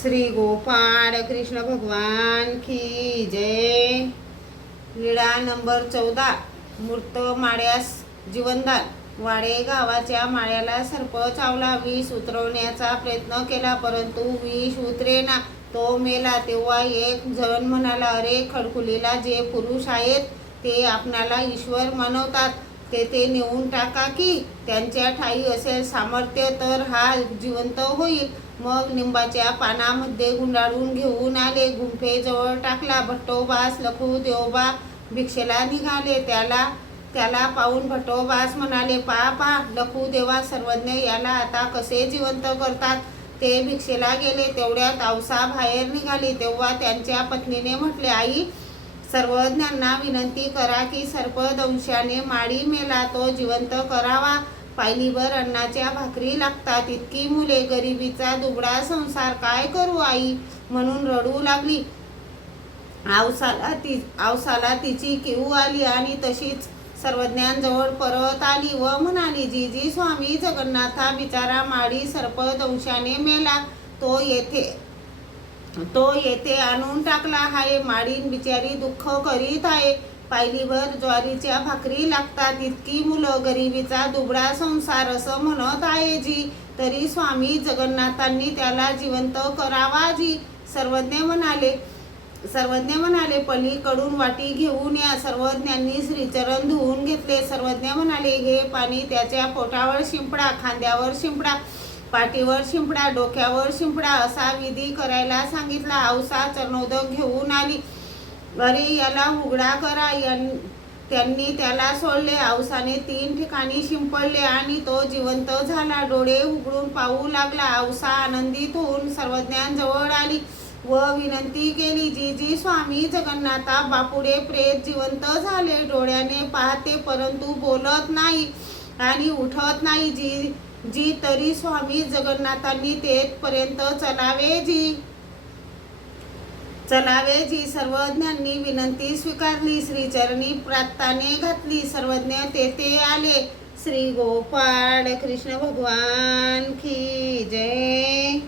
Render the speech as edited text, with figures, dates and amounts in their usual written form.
श्री गोपाळ कृष्ण भगवान की जय। लीळा नंबर 14। मूर्त माळ्यास जीवनदान। वाडे गावाच्या माळ्याला सर्प चावला। विष उतरवण्याचा प्रयत्न केला, परंतु विष उतरेना, तो मेला। तेव्हा एक जण म्हणाला, अरे खडकुलीला, जे पुरुष आहेत ते आपणाला ईश्वर मानवतात, तेथे नेऊन टाका की, त्यांच्या ठाई असेल सामर्थ्य तर हा जिवंत होईल। मग निंबाच्या पानामध्ये गुंडाळून घेऊन आले, गुंफेजवळ टाकला। भट्टोबास लखू देवबा भिक्षेला निघाले। त्याला पाहून भट्टोबास म्हणाले, पहा लखू देवा सर्वज्ञ, याला आता कसे जिवंत करतात। ते भिक्षेला गेले, तेवढ्यात औसा बाहेर निघाली। तेव्हा त्यांच्या पत्नीने म्हटले, आई, सर्वज्ञांना विनंती करा की सर्पदंशाने माळी मेला तो जिवंत करावा। पायलीभर अन्नाच्या भाकरी लागतात, इतकी मुले, गरिबीचा दुबळा संसार, काय करू आई, म्हणून रडू लागली। औसाला तिची कीव आली आणि तशीच सर्वज्ञांजवळ परत आली व म्हणाली, जी स्वामी जगन्नाथा, बिचारा माळी सर्पदंशाने मेला, तो येथे आणून टाकला आहे। माळीन बिचारी दुःख करीत आहे। पायलीभर ज्वारीच्या भाकरी लागतात, इतकी मुलं, गरिबीचा दुबळा संसार, असं म्हणत आहे जी, तरी स्वामी जगन्नाथांनी त्याला जिवंत करावा जी। सर्वज्ञ म्हणाले, पलीकडून वाटी घेऊन या। सर्वज्ञांनी श्रीचरण धुवून घेतले। सर्वज्ञ म्हणाले, हे पाणी त्याच्या पोटावर शिंपडा, खांद्यावर शिंपडा, पाठीवर शिंपडा, डोक्यावर शिंपडा, असा विधी करायला सांगितला। औसा चरणोदक घेऊन आली, अरे याला उघडा करा। त्यांनी त्याला सोडले। औसाने 3 ठिकाणी शिंपडले आणि तो जिवंत झाला। डोळे उघडून पाहू लागला। औसा आनंदित होऊन सर्वज्ञांजवळ आली व विनंती केली, जी स्वामी जगन्नाथा, बापुडे प्रेत जिवंत झाले, डोळ्याने पाहते परंतु बोलत नाही आणि उठत नाही जी, तरी स्वामी जगन्नाथांनी तेथपर्यंत चलावे जी। सर्वज्ञांनी विनंती स्वीकारली, श्रीचरणी प्रार्थने घातली, सर्वज्ञ तेथे आले। श्री गोपाळ कृष्ण भगवान की जय।